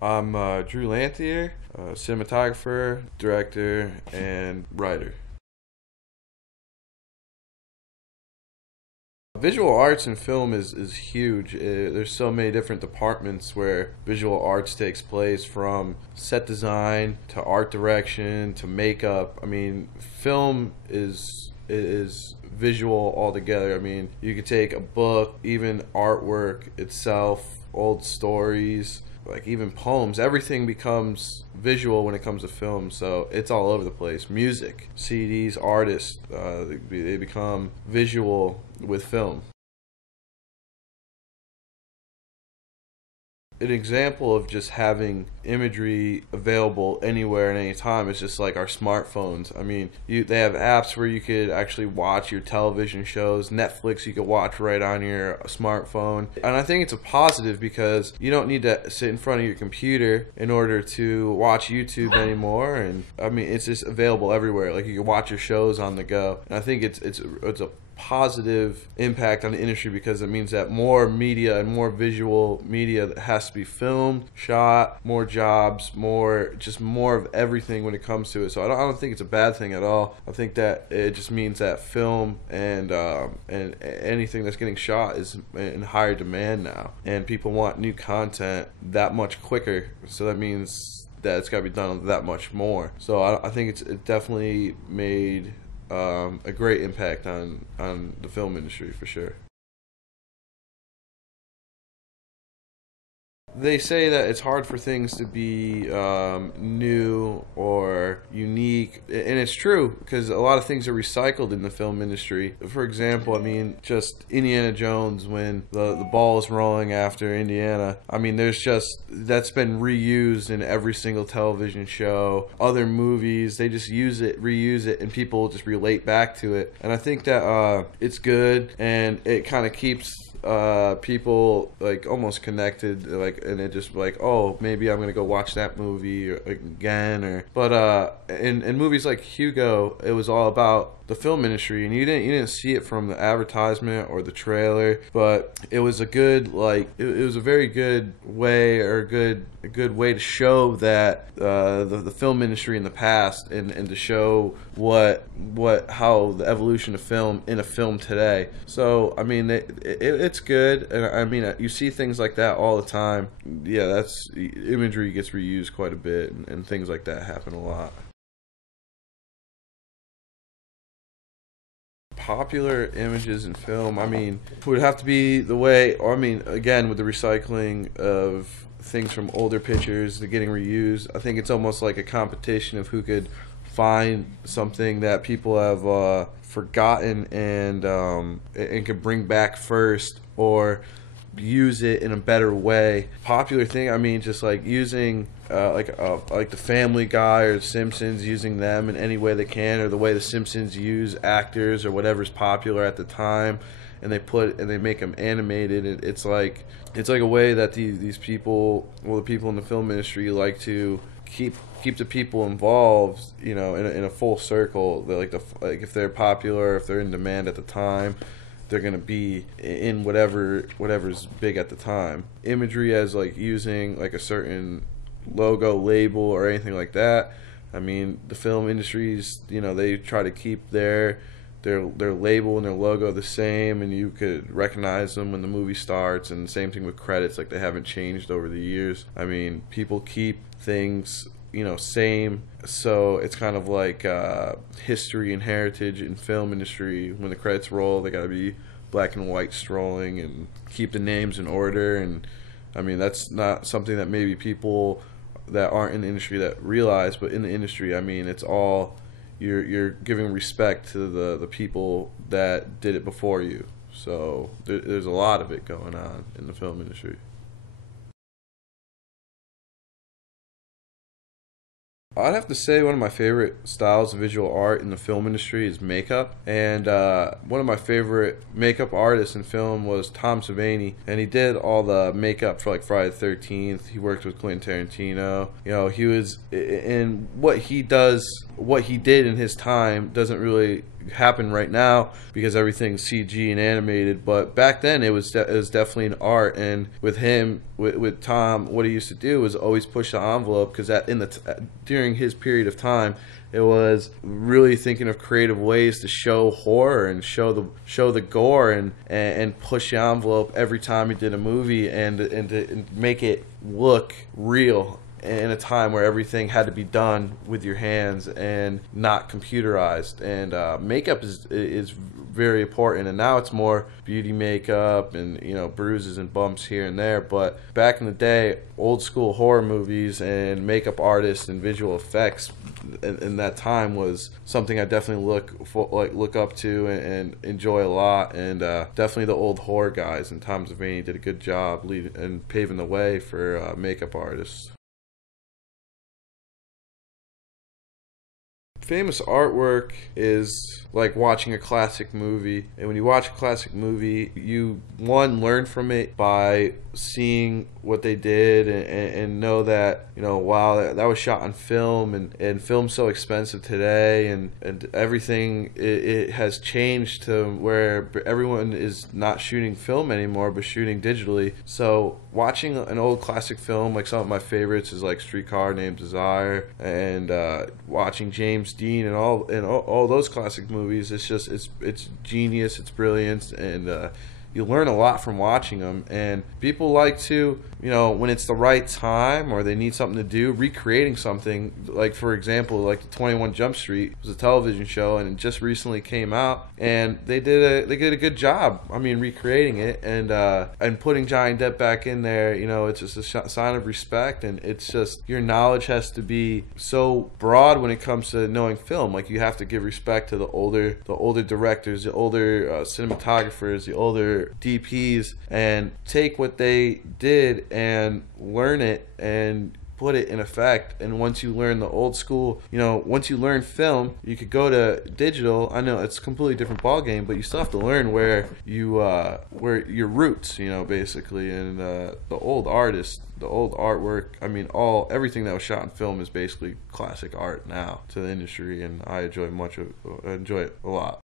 I'm Drew Lanthier, cinematographer, director, and writer. Visual arts in film is huge. There's so many different departments where visual arts takes place, from set design to art direction to makeup. I mean, film is visual altogether. I mean, you could take a book, even artwork itself, old stories, like even poems. Everything becomes visual when it comes to film, so it's all over the place. Music, CDs, artists, they become visual with film. An example of just having imagery available anywhere and anytime is just like our smartphones. I mean, they have apps where you could actually watch your television shows. Netflix you could watch right on your smartphone. And I think it's a positive because you don't need to sit in front of your computer in order to watch YouTube anymore. And I mean, it's just available everywhere. Like, you can watch your shows on the go. And I think it's a positive impact on the industry because it means that more media and more visual media has to be filmed, shot, more jobs, more of everything when it comes to it. So I don't think it's a bad thing at all. I think that it just means that film and anything that's getting shot is in higher demand now, and people want new content that much quicker. So that means that it's got to be done that much more. So I think it definitely made a great impact on the film industry for sure. They say that it's hard for things to be new or unique, and it's true because a lot of things are recycled in the film industry. For example, I mean, just Indiana Jones, when the ball is rolling after Indiana. I mean, that's been reused in every single television show. Other movies, they just reuse it, and people just relate back to it. And I think that it's good, and it kind of keeps people like almost connected, like, and it just like, oh, maybe I'm gonna go watch that movie again. In movies like Hugo, it was all about the film industry, and you didn't see it from the advertisement or the trailer, but it was a good, like, it was a very good way, or a good way to show that the film industry in the past, and to show how the evolution of film in a film today. So I mean, it's good, and I mean, you see things like that all the time. Yeah, that's imagery gets reused quite a bit, and things like that happen a lot. Popular images in film, I mean, would have to be the way, or I mean, again, with the recycling of things from older pictures, they're getting reused. I think it's almost like a competition of who could find something that people have forgotten, and could bring back first, or use it in a better way. Popular thing, I mean, just like using like the Family Guy or the Simpsons, using them in any way they can, or the way the Simpsons use actors or whatever's popular at the time, and they make them animated. It's like a way that these people, well, the people in the film industry, like to keep the people involved, in a full circle. They like if they're popular, if they're in demand at the time, they're gonna be in whatever's big at the time. Imagery as like using like a certain logo, label, or anything like that. I mean, the film industries, they try to keep their label and their logo the same, and you could recognize them when the movie starts. And the same thing with credits, like, they haven't changed over the years. I mean, people keep things same, so it's kind of like history and heritage in film industry. When the credits roll, they gotta be black and white strolling, and keep the names in order. And I mean, that's not something that maybe people that aren't in the industry that realize, but in the industry, I mean, it's all, you're giving respect to the people that did it before you. So there's a lot of it going on in the film industry. I'd have to say one of my favorite styles of visual art in the film industry is makeup. And one of my favorite makeup artists in film was Tom Savini. And he did all the makeup for like Friday the 13th. He worked with Quentin Tarantino. He was, in what he does what he did in his time doesn't really happen right now because everything's CG and animated. But back then, it was definitely an art. And with him, with Tom, what he used to do was always push the envelope, because during his period of time, it was really thinking of creative ways to show horror and show the gore and push the envelope every time he did a movie, and to make it look real in a time where everything had to be done with your hands and not computerized. And makeup is very important. And now it's more beauty makeup and, you know, bruises and bumps here and there. But back in the day, old school horror movies and makeup artists and visual effects in that time was something I definitely look up to and enjoy a lot. And definitely the old horror guys and Tom Savini did a good job leading and paving the way for makeup artists. Famous artwork is like watching a classic movie, and when you watch a classic movie, you learn from it by seeing what they did and know that, you know, wow, that was shot on film, and film's so expensive today, and everything it has changed to where everyone is not shooting film anymore but shooting digitally. So watching an old classic film, like some of my favorites is like Streetcar Named Desire, and watching James Dean and all those classic movies, it's genius, it's brilliant, and you learn a lot from watching them. And people like to, you know, when it's the right time or they need something to do, recreating something. Like, for example, like the 21 Jump Street was a television show, and it just recently came out, and they did a good job. I mean, recreating it and putting Johnny Depp back in there. You know, it's just a sign of respect, and it's just your knowledge has to be so broad when it comes to knowing film. Like, you have to give respect to the older directors, the older cinematographers, the older DPs, and take what they did and learn it and put it in effect. And once you learn the old school, you know, once you learn film, you could go to digital. I know it's a completely different ball game, but you still have to learn where your roots, you know, basically. And the old artists, the old artwork, I mean, everything that was shot in film is basically classic art now to the industry, and I enjoy it a lot.